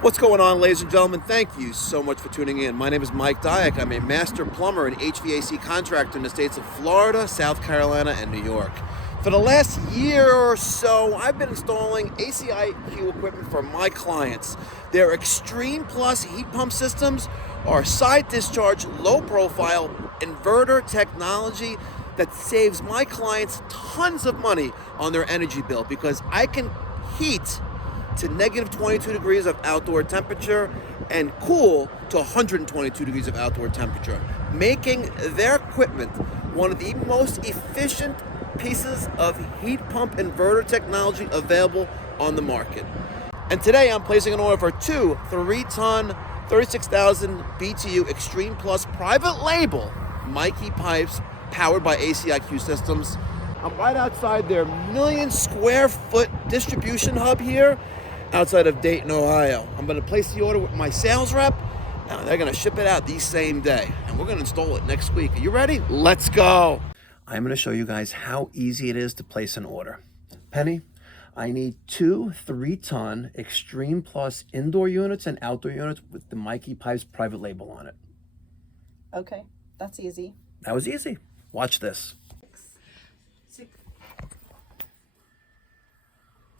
What's going on, ladies and gentlemen? Thank you so much for tuning in. My name is Mike Dyack. I'm a master plumber and HVAC contractor in the states of Florida, South Carolina, and New York. For the last year or so, I've been installing ACiQ equipment for my clients. Their Extreme Plus heat pump systems are side-discharge, low-profile inverter technology that saves my clients tons of money on their energy bill because I can heat to negative 22 degrees of outdoor temperature and cool to 122 degrees of outdoor temperature, making their equipment one of the most efficient pieces of heat pump inverter technology available on the market. And today I'm placing an order for two 3-ton, 36,000 BTU Extreme Plus private label Mikey pipes powered by ACiQ systems. I'm right outside their 1,000,000 square foot distribution hub here outside of Dayton, Ohio. I'm going to place the order with my sales rep, and they're going to ship it out the same day. And we're going to install it next week. Are you ready? Let's go. I'm going to show you guys how easy it is to place an order. Penny, I need two 3-ton Extreme Plus indoor units and outdoor units with the Mikey Pipes private label on it. Okay, that's easy. That was easy. Watch this.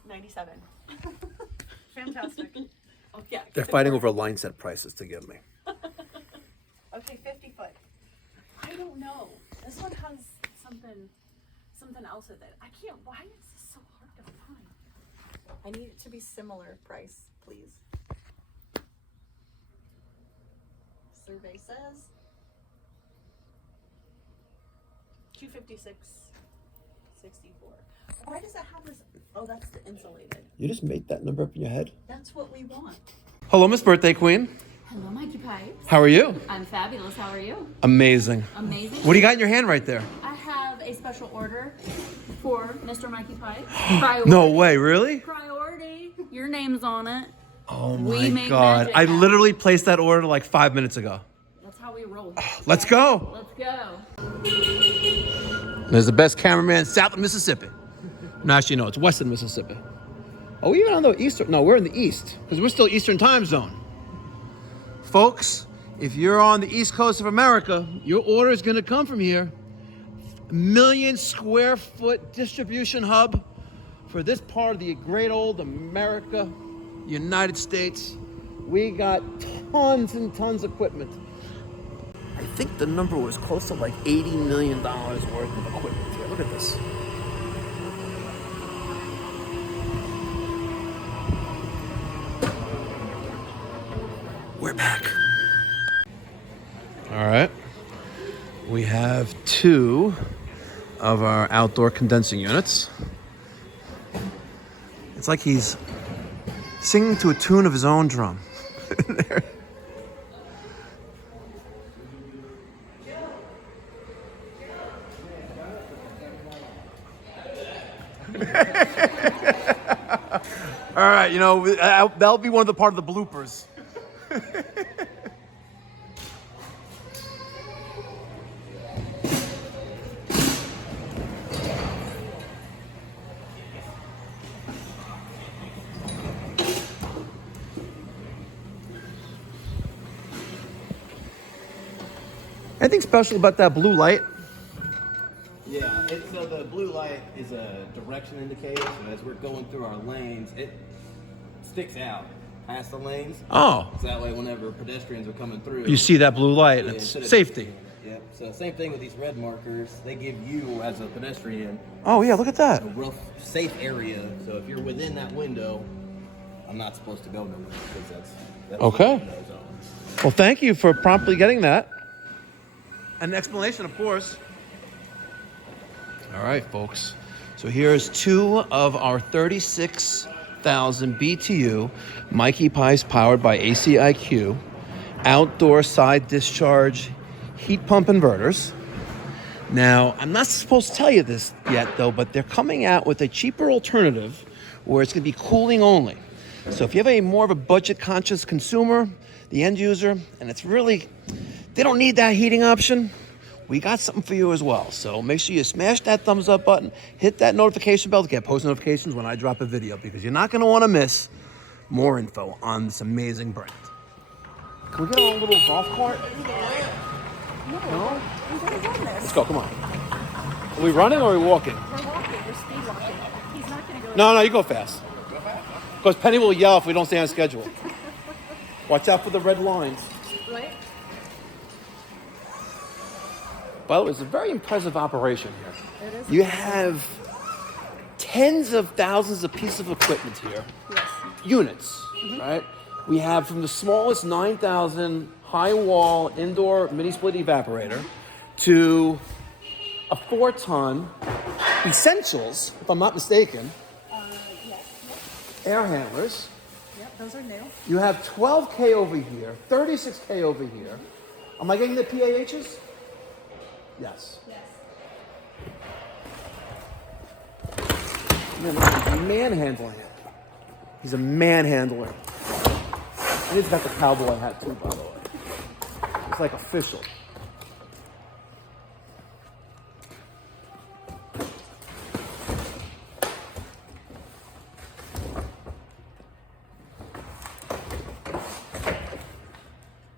97. Fantastic. Oh yeah. They're fighting over line set prices to give me. Okay, 50 foot. I don't know. This one has something else with it. I can't. Why is this so hard to find? I need it to be similar price, please. Survey says 256.64. Why does it have this? Oh, that's the insulated. You just made that number up in your head? That's what we want. Hello, Miss Birthday Queen. Hello, Mikey Pipes. How are you? I'm fabulous. How are you? Amazing. Amazing. What do you got in your hand right there? I have a special order for Mr. Mikey Pipes. Priority. No way, really? Priority. Your name's on it. Oh We my make God. magic I happen. literally placed that order like 5 minutes ago. That's how we roll. Let's go. Let's go. There's the best cameraman south of Mississippi. No, actually, no, it's west of Mississippi. Oh, even on the eastern, no, we're in the east because we're still Eastern time zone. Folks, if you're on the east coast of America, your order is gonna come from here. 1,000,000 square foot distribution hub for this part of the great old America, United States. We got tons and tons of equipment. I think the number was close to like $80 million worth of equipment here. Look at this. We're back. All right. We have two of our outdoor condensing units. It's like he's singing to a tune of his own drum. There. All right, you know, that'll be one of the part of the bloopers. Anything special about that blue light? Yeah, so the blue light is a direction indicator, so as we're going through our lanes, it sticks out past the lanes. Oh. So that way whenever pedestrians are coming through, You see that blue light, yeah, it's instead of- safety. Yep, so same thing with these red markers. They give you, as a pedestrian, Oh yeah, look at that. a rough, safe area. So if you're within that window, I'm not supposed to go nowhere because that's Okay. the window zone. Well, thank you for promptly getting that. An explanation, of course. All right, folks. So here's two of our 36,000 BTU Mikey Pipes powered by ACiQ outdoor side discharge heat pump inverters. Now, I'm not supposed to tell you this yet, though, but they're coming out with a cheaper alternative where it's going to be cooling only. So if you have a more of a budget-conscious consumer, the end user, and it's really, they don't need that heating option, we got something for you as well. So make sure you smash that thumbs up button, hit that notification bell to get post notifications when I drop a video, because you're not going to want to miss more info on this amazing brand. Can we get on a little golf cart? No? Let's go, come on. Are we running or are we walking? We're walking, we're speed walking. He's not gonna go. No, you go fast. Because Penny will yell if we don't stay on schedule. Watch out for the red lines. Right? By the way, it's a very impressive operation here. It is. You have tens of thousands of pieces of equipment here. Yes. Units, right? We have from the smallest 9,000 high wall indoor mini split evaporator to a 4-ton essentials, if I'm not mistaken, Yes. air handlers. Yep, those are new. You have 12K over here, 36K over here. Am I getting the PAHs? Yes. Yes. Man, he's manhandling it. He's a manhandler. And he's got the cowboy hat too, by the way. It's like official.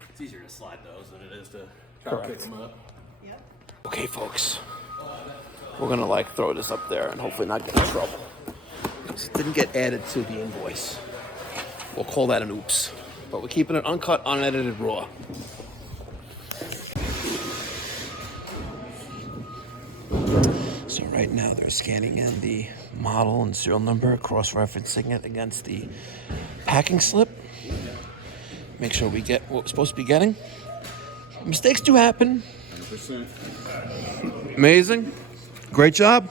It's easier to slide those than it is to try Correct. to pick them up. Yep. Okay, folks. We're gonna throw this up there and hopefully not get in trouble. Because it didn't get added to the invoice. We'll call that an oops. But we're keeping it uncut, unedited, raw. So right now they're scanning in the model and serial number, cross-referencing it against the packing slip. Make sure we get what we're supposed to be getting. Mistakes do happen. 100%. Amazing. Great job.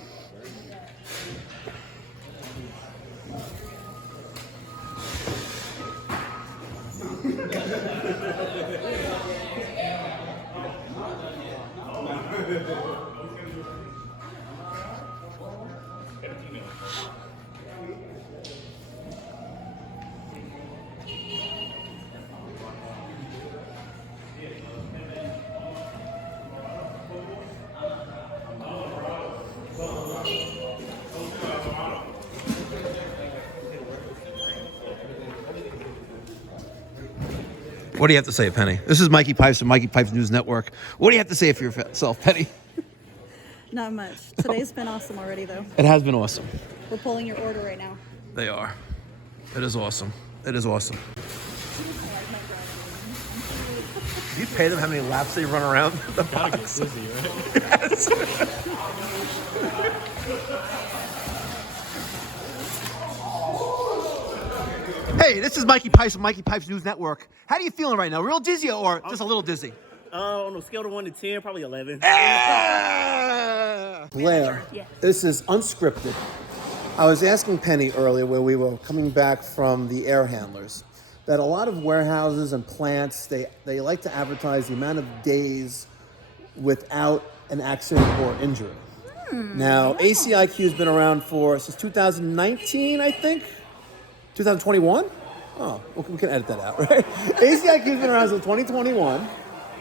What do you have to say, Penny? This is Mikey Pipes from Mikey Pipes News Network. What do you have to say for yourself, Penny? Not much. Today's been awesome already, though. It has been awesome. We're pulling your order right now. They are. It is awesome. It is awesome. Do you pay them how many laps they run around the box? Gotta get busy, right? Yes. Hey, this is Mikey Pipes from Mikey Pipes News Network. How are you feeling right now? Real dizzy or just a little dizzy? On a scale of 1 to 10, probably 11. Blair, Yes. this is unscripted. I was asking Penny earlier when we were coming back from the air handlers that a lot of warehouses and plants, they like to advertise the amount of days without an accident or injury. Now, ACiQ has been around since 2019, I think. 2021? Oh, we can edit that out, right? ACiQ has been around since 2021,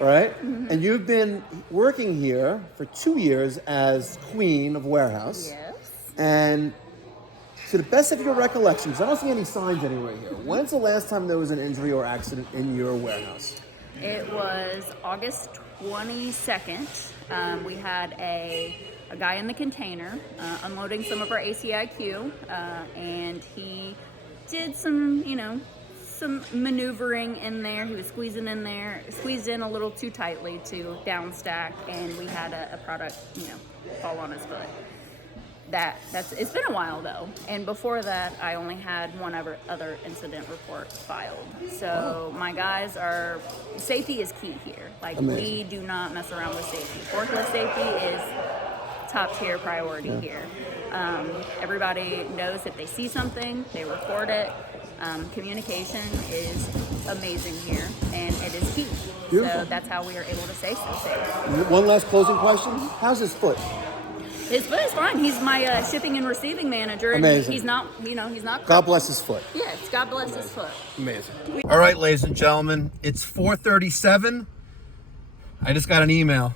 right? And you've been working here for 2 years as queen of warehouse. Yes. And to the best of your recollection, because I don't see any signs anywhere here, when's the last time there was an injury or accident in your warehouse? It was August 22nd. We had a guy in the container unloading some of our ACiQ, and he did some maneuvering in there. He was squeezed in a little too tightly to downstack, and we had a product, fall on his foot. It's been a while though, and before that I only had one other incident report filed. So my guys safety is key here. Like, Amazing. we do not mess around with safety. Forklift safety is top tier priority here. Everybody knows if they see something, they report it. Communication is amazing here, and it is key. Beautiful. So that's how we are able to stay so safe. One last closing question. How's his foot? His foot is fine. He's my shipping and receiving manager. And Amazing. he's not, he's not. God bless his foot. Yes, God bless his foot. Amazing. All right, ladies and gentlemen, it's 4:37. I just got an email.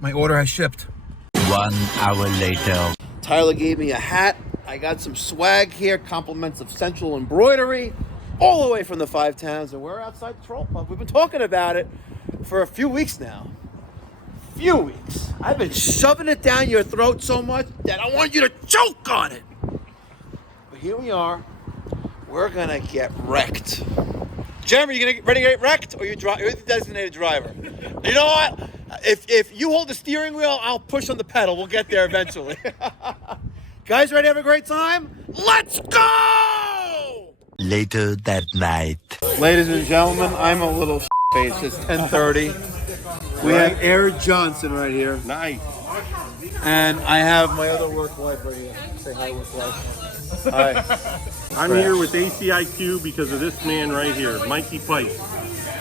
My order has shipped. 1 hour later. Tyler gave me a hat. I got some swag here, compliments of Central Embroidery. all the way from the Five Towns, and we're outside the Troll Pub. We've been talking about it for a few weeks now. Few weeks. I've been shoving it down your throat so much that I want you to choke on it. But here we are. We're gonna get wrecked. Jeremy, you ready to get wrecked, or you're the designated driver? You know what? If you hold the steering wheel, I'll push on the pedal. We'll get there eventually. Guys, ready to have a great time? Let's go! Later that night. Ladies and gentlemen, I'm a little face. It's 10:30. We have Eric Johnson right here. Nice. And I have my other work wife right here. Say hi, work wife. Hi. I'm here with ACiQ because of this man right here, Mikey Pipes.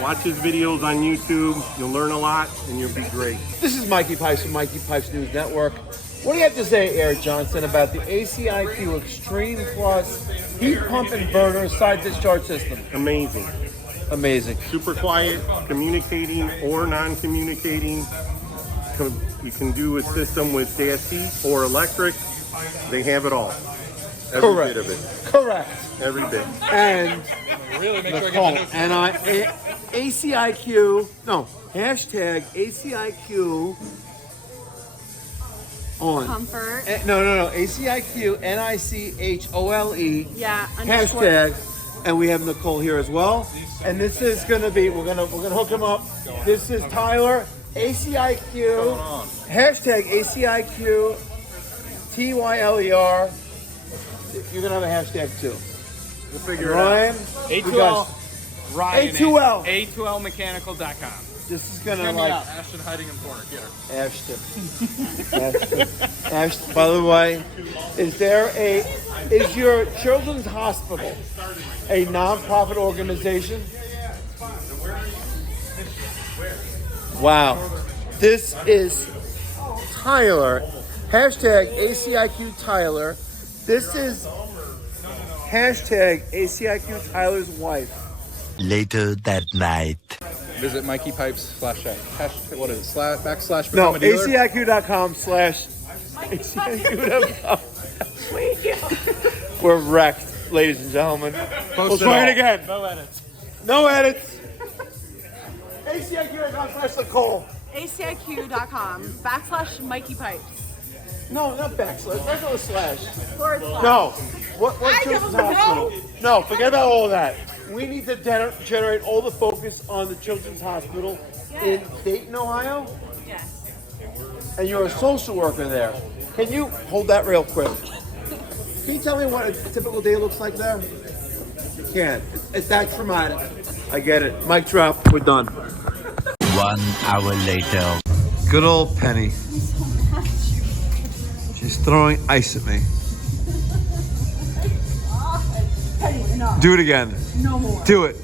Watch his videos on YouTube. You'll learn a lot and you'll be great. This is Mikey Pipes from Mikey Pipes News Network. What do you have to say, Eric Johnson, about the ACiQ Extreme Plus heat pump inverter side-discharge system? Amazing. Amazing. Super quiet, communicating or non-communicating. You can do a system with gas heat or electric. They have it all. Every Correct. bit of it. Correct. Every bit. And Nicole, and ACiQ, no, hashtag ACiQ on. Comfort. No, ACiQ NICHOLE. Yeah. Hashtag, and we have Nicole here as well. And this is gonna be, we're gonna hook him up. This is Tyler, ACiQ, hashtag ACiQ TYLER. You're gonna have a hashtag too. We'll figure Ryan, A2L. Ryan. A2L. A2Lmechanical.com. This is gonna Hit me like up. Ashton hiding in the corner. Get her. Ashton. By the way, is your children's hospital a non-profit organization? Wow. This is Tyler. Hashtag ACiQ Tyler. This is hashtag ACiQ Tyler's wife. Later that night. Visit Mikey Pipes / what is it? / No, become a dealer? ACiQ.com / ACiQ.com. We're wrecked, ladies and gentlemen. We'll try it again. No edits. No edits. ACiQ.com / Nicole. ACiQ.com / Mikey Pipes. No, not backslash. Regular slash. / No. What children's hospital? No, forget about all of that. We need to generate all the focus on the Children's Hospital in Dayton, Ohio. Yes. And you're a social worker there. Can you hold that real quick? Can you tell me what a typical day looks like there? You can't. It's that traumatic. I get it. Mic drop. We're done. 1 hour later. Good old Penny. She's throwing ice at me. Do it again. No more. Do it.